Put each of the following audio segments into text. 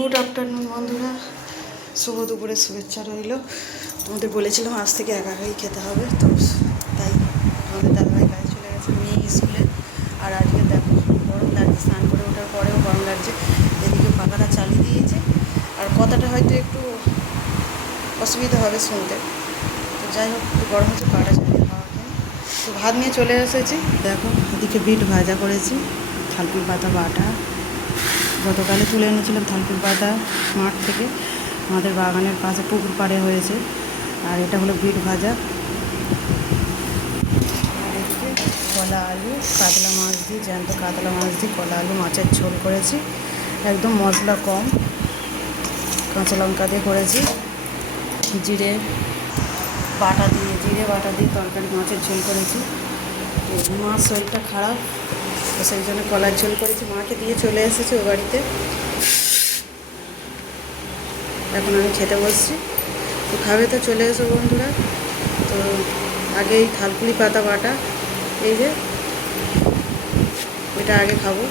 Good afternoon বন্ধুরা, শুভ দুপুরের শুভেচ্ছা রইল। তোমাদের বলেছিলাম আজ থেকে একা একাই খেতে হবে, তো তাই আমাদের দাদাভাই কাজে চলে গেছে, মেয়ে স্কুলে। আর আজকে দেখো গরম লাগছে, স্নান করে ওঠার পরেও গরম লাগছে। এদিকে পাখাটা চালিয়ে দিয়েছে, আর কথাটা হয়তো একটু অসুবিধা হবে শুনতে, তো যাই হোক একটু গরম হচ্ছে, পাখাটা চালিয়ে খাওয়া খেয়ে তো ভাত নিয়ে চলে এসেছি। দেখো এদিকে বিট ভাজা করেছি, থালকুল পাতা বাটা, গতকালে তুলে এনেছিলাম থালকুল পাতা মাঠ থেকে, আমাদের বাগানের পাশে পুকুর পাড়ে হয়েছে। আর এটা হলো বিট ভাজা, আর এদিকে কলা আলু, কাতলা মাছ দিয়ে, জ্যান্ত কাতলা মাছ দিয়ে কলা আলু মাছের ঝোল করেছি, একদম মশলা কম, কাঁচা লঙ্কা দিয়ে করেছি, জিরে বাটা দিয়ে তরকারি মাছের ঝোল করেছি। মাছ শরীরটা খারাপ, তো সেই জন্য কলার ঝোল করেছি, মাকে দিয়ে চলে এসেছি ও বাড়িতে। এখন আমি খেতে বসছি, তো খাবে তো চলে এসো বন্ধুরা। তো আগে এই থালকুলি পাতা বাটা, এই যে এটা আগে খাবো।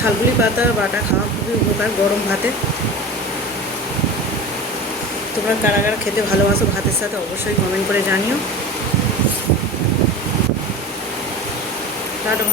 থালকুলি পাতা বাটা খাওয়া খুবই উপকার গরম ভাতে। তোমরা কারা কারা খেতে ভালোবাসো ভাতের সাথে অবশ্যই কমেন্ট করে জানিও। টাটা।